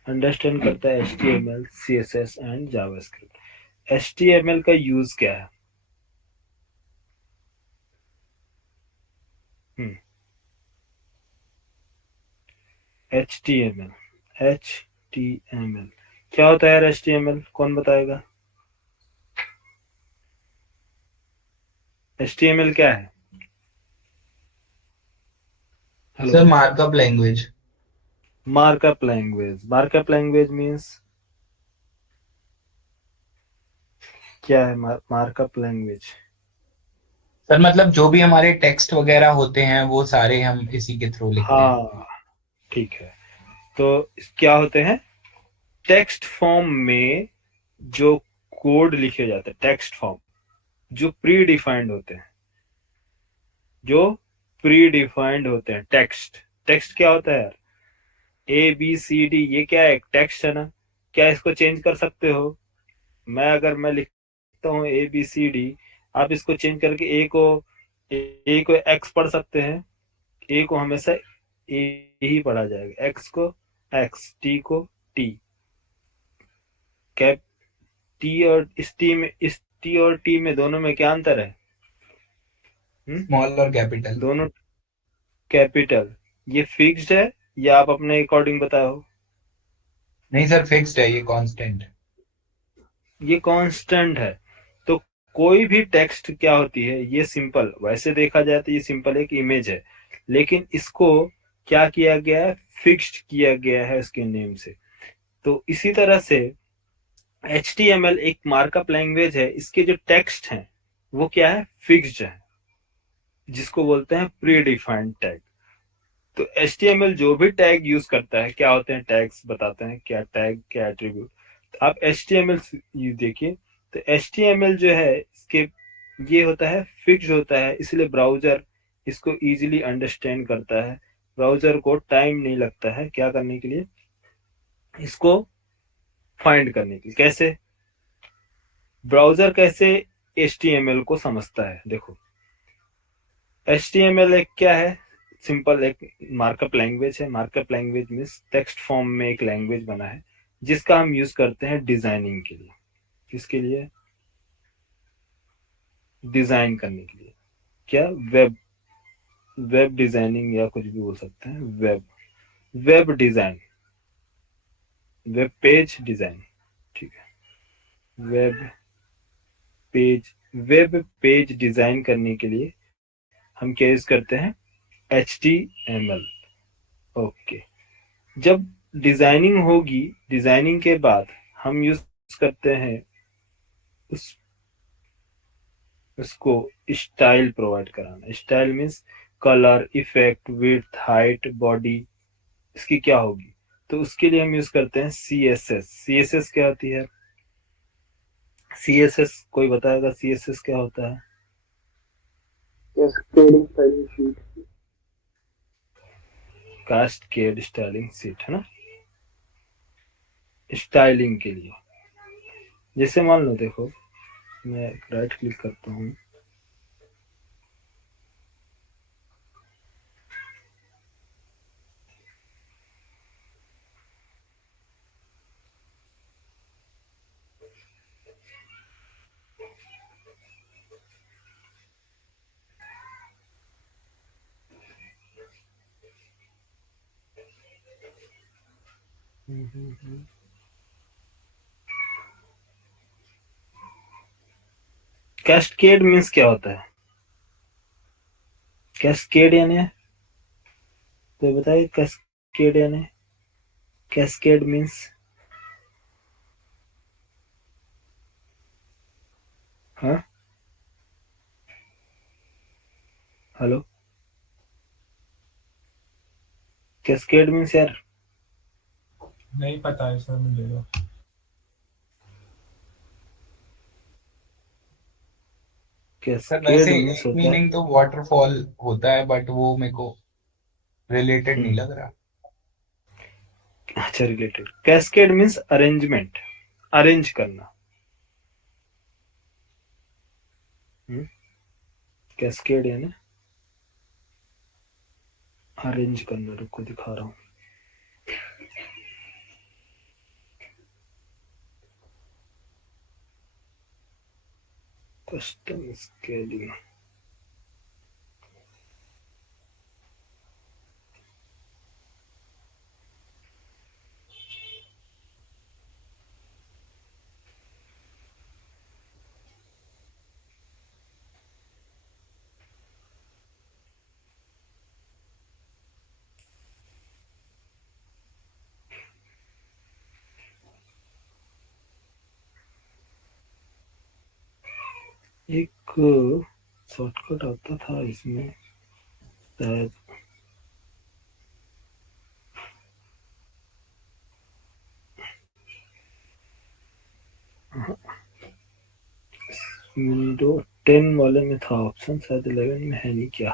अंडरस्टैंड करता है HTML, CSS and JavaScript. HTML का यूज क्या है, HTML क्या होता है यार, HTML कौन बताएगा, HTML क्या है। Hello, sir markup language. Markup language means क्या है, मार्कअप लैंग्वेज। सर मतलब जो भी हमारे टेक्स्ट वगैरह होते हैं वो सारे हम इसी के थ्रू लिखते हैं। हाँ, ठीक है। तो क्या होते हैं, टेक्स्ट फॉर्म में जो कोड लिखे जाते हैं, टेक्स्ट फॉर्म जो प्री डिफाइंड होते हैं, जो प्री डिफाइंड होते हैं। टेक्स्ट, टेक्स्ट क्या होता है यार? ABCD, ये क्या है? टेक्स्ट है ना। क्या इसको चेंज कर सकते हो? मैं लिखता हूँ ABCD, आप इसको चेंज करके ए को एक्स पढ़ सकते हैं। ए को हमेशा ए ही पढ़ा जाएगा, एक्स को एक्स, टी को टी। कैप टी और इस टी और टी में, दोनों में क्या अंतर है? स्मॉल और कैपिटल। दोनों कैपिटल। ये फिक्स्ड है या आप अपने अकॉर्डिंग बताओ? नहीं सर, फिक्स्ड है, ये कांस्टेंट। ये कांस्टेंट है। तो कोई भी टेक्स्ट क्या होती है, ये सिंपल, वैसे देखा जाए तो ये सिंपल एक इमेज है, लेकिन इसको क्या किया गया है? फिक्स्ड किया गया है उसके नेम से। तो इसी तरह से HTML एक मार्कअप लैंग्वेज है, इसके जो टेक्स्ट हैं वो क्या है? फिक्स्ड है, जिसको बोलते हैं प्री डिफाइंड टैग। तो HTML जो भी टैग यूज करता है, क्या होते हैं टैग्स, बताते हैं क्या टैग, क्या एट्रीब्यूट। तो आप HTML यू देखिए, तो HTML जो है इसके, ये होता है फिक्स्ड होता है, इसलिए ब्राउजर इसको इजीली अंडरस्टैंड करता है। ब्राउजर को टाइम नहीं लगता है क्या करने के लिए, इसको फाइंड करने के लिए। कैसे ब्राउजर कैसे HTML को समझता है? देखो, HTML एक क्या है? सिंपल एक मार्कअप लैंग्वेज है। Markup language means text form में एक लैंग्वेज बना है, जिसका हम यूज करते हैं डिजाइनिंग के लिए। किसके लिए? डिजाइन करने के लिए। क्या? वेब, वेब डिजाइनिंग या कुछ भी बोल सकते हैं। Web, web design, web page design, ठीक है। वेब पेज डिजाइन करने के लिए हम क्या यूज करते हैं? HTML। ओके। जब डिजाइनिंग होगी, डिजाइनिंग के बाद हम यूज करते हैं उस उसको स्टाइल प्रोवाइड कराना। Style means colour, effect, width, height, body, इसकी क्या होगी? तो उसके लिए हम यूज करते हैं CSS। CSS क्या होती है? CSS कोई बताएगा CSS क्या होता है? Cascading styling sheet. Cascade styling sheet है ना, स्टाइलिंग के लिए। जैसे मान लो, देखो मैं राइट क्लिक करता हूँ, कैस्केड मीन्स क्या होता है? कैस्केड यानी, तो बताइए कैस्केड यानी, कैस्केड मीन्स। हाँ, हेलो, कैस्केड मीन्स यार। नहीं पता है सर मुझे तो। सर वैसे कैस्केड मीन्स एक होता है, मीनिंग तो वाटरफॉल होता है, बट वो मेरे को रिलेटेड नहीं हम्म, लग रहा। अच्छा related. Cascade means arrangement, arrange करना। कैस्केड यानी अरेंज करना। रुको दिखा रहा हूँ। Custom scaling. एक शॉर्टकट आता था इसमें शायद, विंडो 10 वाले में था ऑप्शन, शायद 11 में है नहीं क्या?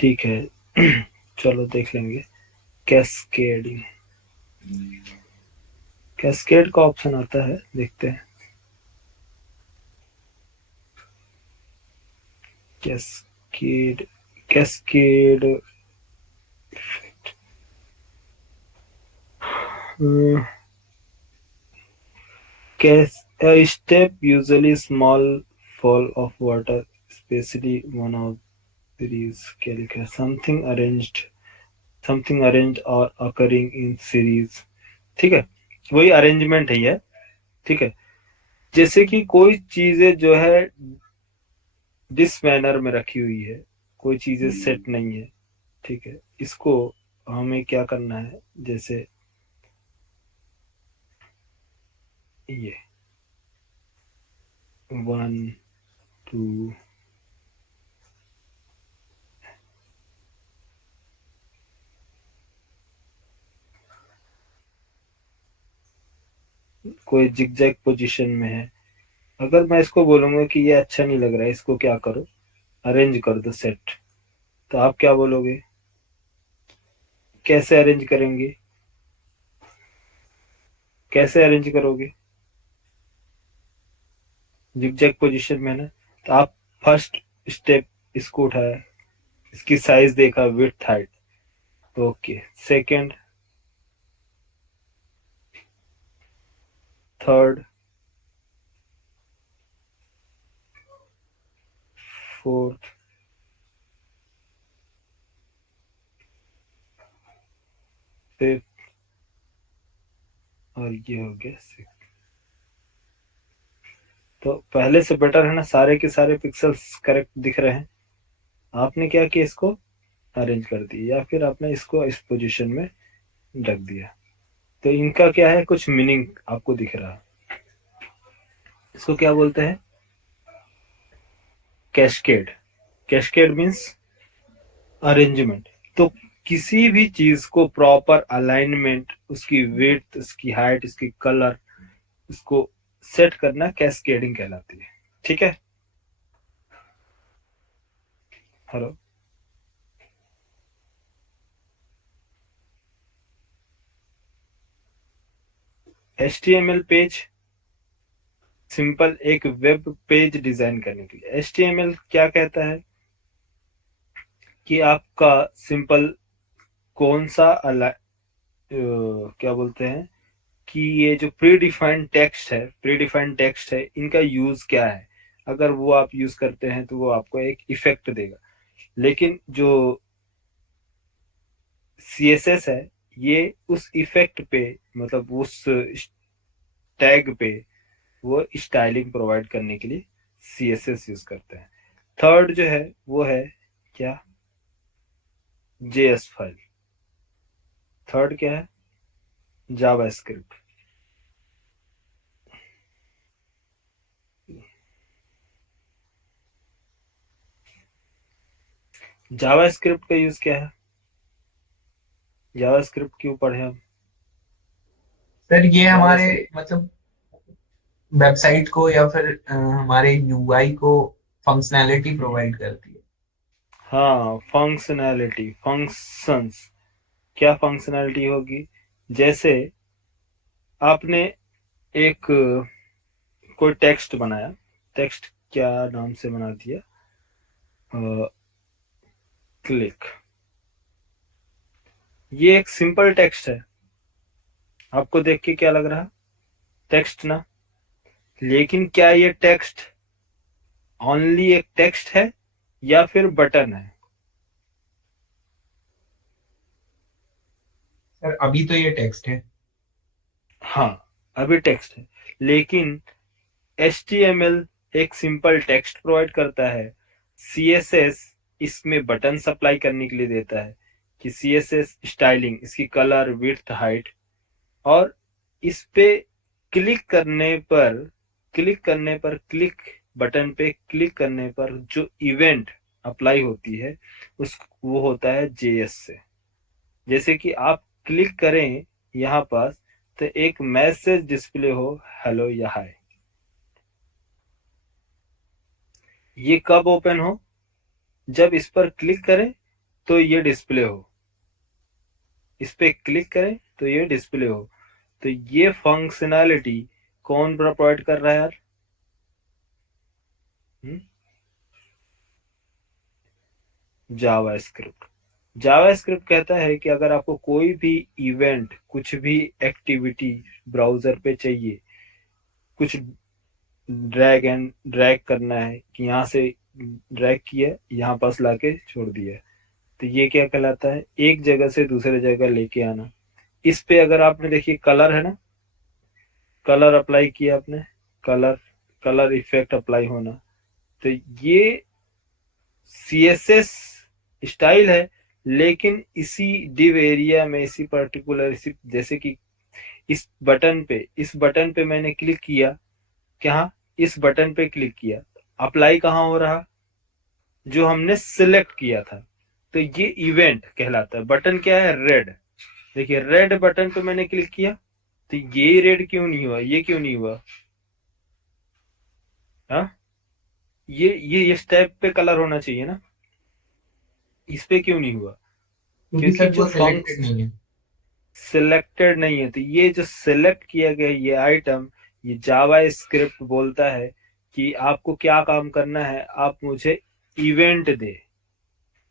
ठीक है। चलो देख लेंगे। कैस्केडिंग, कैस्केड का ऑप्शन आता है, देखते हैं। Cascade, cascade a step, usually small fall of water, especially one of these क्या लिखा है, something arranged or occurring in series। ठीक है, वही अरेंजमेंट है ये। ठीक है, जैसे कि कोई चीजें जो है डिस मैनर में रखी हुई है, कोई चीजें सेट नहीं है। ठीक है, इसको हमें क्या करना है, जैसे ये 1 2, कोई जिगजैग पोजीशन में है। अगर मैं इसको बोलूंगा कि ये अच्छा नहीं लग रहा है, इसको क्या करो, अरेंज कर दो सेट, तो आप क्या बोलोगे, कैसे अरेंज करेंगे, कैसे अरेंज करोगे? जिगजैग पोजीशन में ना, तो आप फर्स्ट स्टेप इसको उठाया, इसकी साइज देखा, width height, okay. Second, third, fourth, fifth, और ये हो गया सिक्स। तो पहले से बेटर है ना, सारे के सारे पिक्सल्स करेक्ट दिख रहे हैं। आपने क्या किया, इसको अरेंज कर दिया, या फिर आपने इसको इस पोजीशन में रख दिया, तो इनका क्या है, कुछ मीनिंग आपको दिख रहा है। इसको क्या बोलते हैं, कैस्केड। Cascade means arrangement. तो किसी भी चीज को प्रॉपर अलाइनमेंट, उसकी विड्थ, उसकी हाइट, उसकी कलर, उसको सेट करना कैस्केडिंग कहलाती है। ठीक है, हेलो। HTML पेज, सिंपल एक वेब पेज डिजाइन करने के लिए HTML क्या कहता है कि आपका सिंपल कौन सा क्या बोलते हैं कि ये जो प्री डिफाइंड टेक्स्ट है, इनका यूज क्या है। अगर वो आप यूज करते हैं तो वो आपको एक इफेक्ट देगा। लेकिन जो CSS है, ये उस इफेक्ट पे, मतलब उस टैग पे वो स्टाइलिंग प्रोवाइड करने के लिए CSS यूज करते हैं। थर्ड जो है वो है क्या, JS फाइल। थर्ड क्या है, जावास्क्रिप्ट। जावास्क्रिप्ट का यूज क्या है, जावास्क्रिप्ट क्यों पढ़े हम? सर ये हमारे जावास्क्रिप्ट, मतलब वेबसाइट को या फिर हमारे यूआई को फंक्शनैलिटी प्रोवाइड करती है। हाँ, फंक्शनैलिटी, फंक्शंस। क्या फंक्शनैलिटी होगी, जैसे आपने एक कोई टेक्स्ट बनाया, टेक्स्ट क्या नाम से बना दिया, क्लिक। ये एक सिंपल टेक्स्ट है, आपको देख के क्या लग रहा, टेक्स्ट ना। लेकिन क्या ये टेक्स्ट ओनली एक टेक्स्ट है या फिर बटन है? सर अभी तो ये टेक्स्ट है। हाँ, अभी टेक्स्ट है, लेकिन HTML एक सिंपल टेक्स्ट प्रोवाइड करता है। CSS इसमें बटन सप्लाई करने के लिए देता है कि CSS स्टाइलिंग, इसकी कलर, विड्थ, हाइट, और इस पे क्लिक करने पर, क्लिक बटन पे क्लिक करने पर जो इवेंट अप्लाई होती है, उस वो होता है JS से। जैसे कि आप क्लिक करें यहाँ पास, तो एक मैसेज डिस्प्ले हो, हेलो या हाय। ये कब ओपन हो, जब इस पर क्लिक करें तो ये डिस्प्ले हो, इस पे क्लिक करें तो ये डिस्प्ले हो। तो ये फंक्शनैलिटी कौन प्रोवाइड कर रहा है यार? जावास्क्रिप्ट। जावास्क्रिप्ट कहता है कि अगर आपको कोई भी इवेंट, कुछ भी एक्टिविटी ब्राउजर पे चाहिए, कुछ ड्रैग करना है कि यहाँ से ड्रैग किया, यहाँ पास लाके छोड़ दिया, तो ये क्या कहलाता है? एक जगह से दूसरे जगह लेके आना। इस पे अगर आपने देखिए कलर है ना, कलर अप्लाई किया आपने, कलर कलर इफेक्ट अप्लाई होना, तो ये सीएसएस स्टाइल है, लेकिन इसी डिव एरिया में, इसी पर्टिकुलर, इसी जैसे कि इस बटन पे मैंने क्लिक किया, क्या इस बटन पे क्लिक किया, अप्लाई कहाँ हो रहा? जो हमने सिलेक्ट किया था, तो ये इवेंट कहलाता है। बटन क्या है? रेड। देखिए रेड बटन पे मैंने क्लिक किया, तो ये रेड क्यों नहीं हुआ? ये क्यों नहीं हुआ? हाँ, ये स्टेप पे कलर होना चाहिए ना, इस पे क्यों नहीं हुआ? क्योंकि क्योंकि सर जो वो सिलेक्टेड नहीं है। सिलेक्टेड नहीं है, तो ये जो सिलेक्ट किया गया ये आइटम, ये जावा स्क्रिप्ट बोलता है कि आपको क्या काम करना है, आप मुझे इवेंट दे।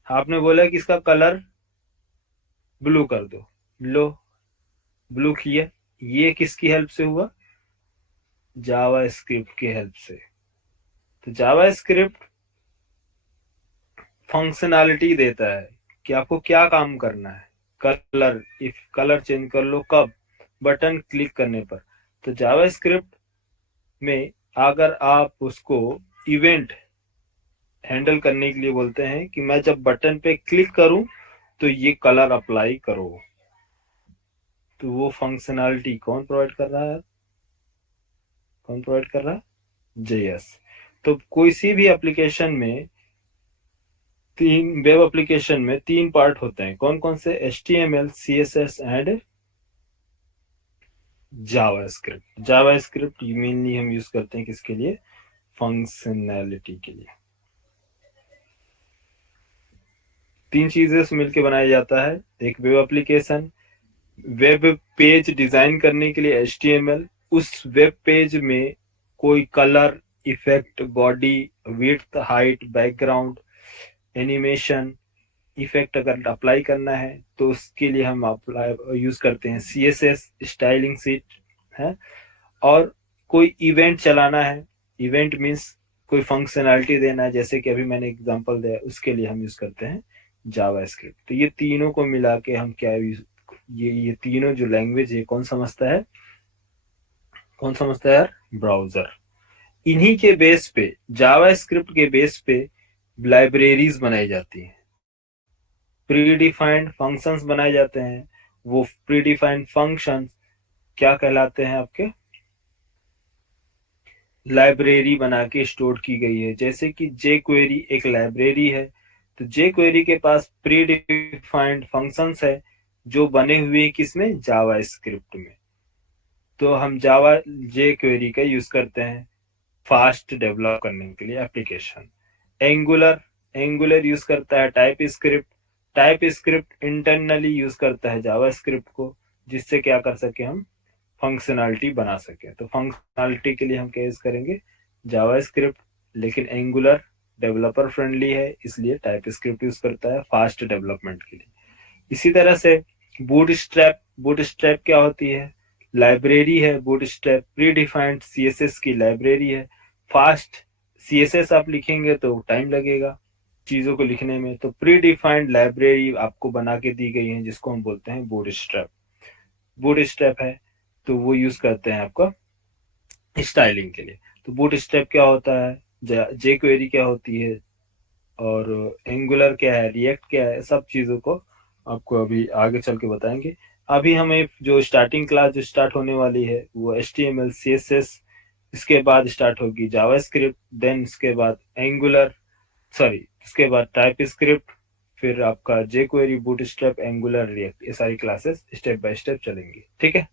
आपने बोला कि इसका कलर ब्लू कर दो, लो ब्लू किया, ये किसकी हेल्प से हुआ? जावा स्क्रिप्ट की हेल्प से। तो जावा स्क्रिप्ट फंक्शनैलिटी देता है कि आपको क्या काम करना है। कलर, इफ कलर चेंज कर लो, कब? बटन क्लिक करने पर। तो जावा स्क्रिप्ट में अगर आप उसको इवेंट हैंडल करने के लिए बोलते हैं कि मैं जब बटन पे क्लिक करूं तो ये कलर अप्लाई करो, तो वो फंक्शनैलिटी कौन प्रोवाइड कर रहा है? कौन प्रोवाइड कर रहा है? जेएस। तो कोई सी भी एप्लीकेशन में, तीन वेब एप्लीकेशन में तीन पार्ट होते हैं, कौन कौन से? HTML, CSS and JavaScript. JavaScript mainly हम यूज करते हैं किसके लिए? फंक्शनैलिटी के लिए। तीन चीजें से मिलकर बनाया जाता है। एक web application, web page design करने के लिए HTML, उस वेब पेज में कोई colour, effect, body, width, height, background, animation, effect अगर अप्लाई करना है तो उसके लिए हम अप्लाई यूज करते हैं CSS, स्टाइलिंग सीट है। और कोई इवेंट चलाना है, इवेंट मीन्स कोई फंक्शनैलिटी देना है, जैसे कि अभी मैंने एग्जांपल दिया, उसके लिए हम यूज करते हैं जावास्क्रिप्ट। तो ये तीनों को मिला के हम क्या यूज, ये तीनों जो लैंग्वेज है, कौन समझता है? कौन समझता है यार? ब्राउजर। इन्हीं के बेस पे, जावास्क्रिप्ट के बेस पे लाइब्रेरीज बनाई जाती हैं, प्री डिफाइंड फंक्शंस बनाए जाते हैं। वो प्री डिफाइंड फंक्शंस क्या कहलाते हैं? आपके लाइब्रेरी बना के स्टोर की गई है। जैसे कि जे क्वेरी एक लाइब्रेरी है, तो जे क्वेरी के पास प्री डिफाइंड फंक्शंस है जो बने हुए हैं किसमें? जावा स्क्रिप्ट में। तो हम जावा जे क्वेरी का यूज करते हैं फास्ट डेवलप करने के लिए एप्लीकेशन। एंगुलर, एंगुलर यूज करता है type script, type script internally use करता है जावा स्क्रिप्ट को, जिससे क्या कर सके हम? फंक्शनैलिटी बना सके। तो फंक्शनैलिटी के लिए हम क्या यूज करेंगे? जावा स्क्रिप्ट। लेकिन एंगुलर डेवलपर फ्रेंडली है, इसलिए टाइप स्क्रिप्ट यूज करता है फास्ट डेवलपमेंट के लिए। इसी तरह से बूटस्ट्रैप, बूटस्ट्रैप क्या होती है? लाइब्रेरी है बूटस्ट्रैप, प्री डिफाइंड CSS की लाइब्रेरी है। फास्ट CSS आप लिखेंगे तो टाइम लगेगा चीजों को लिखने में, तो प्री डिफाइंड लाइब्रेरी आपको बना के दी गई है, जिसको हम बोलते हैं बूटस्ट्रैप। बूटस्ट्रैप है तो वो यूज करते हैं आपका स्टाइलिंग के लिए। तो बूटस्ट्रैप क्या होता है, जे क्वेरी क्या होती है, और एंगुलर क्या है, रिएक्ट क्या है, सब चीजों को आपको अभी आगे चल के बताएंगे। अभी हमें जो स्टार्टिंग क्लास जो स्टार्ट होने वाली है वो HTML, CSS, इसके बाद स्टार्ट होगी जावास्क्रिप्ट, देन इसके बाद एंगुलर, सॉरी इसके बाद टाइप स्क्रिप्ट, फिर आपका जे क्वेरी, बूटस्ट्रैप, एंगुलर, रिएक्ट, ये सारी क्लासेस स्टेप बाय स्टेप चलेंगी। ठीक है,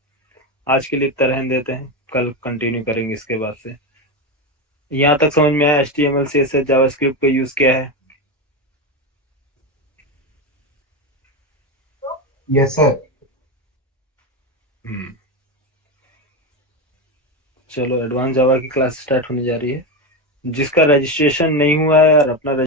आज के लिए इतना रहने देते हैं, कल कंटिन्यू करेंगे इसके बाद से। यहाँ तक समझ में आया HTML, CSS, जावास्क्रिप्ट का यूज क्या है? Yes sir. चलो एडवांस जावा की क्लास स्टार्ट होने जा रही है। जिसका रजिस्ट्रेशन नहीं हुआ है और अपना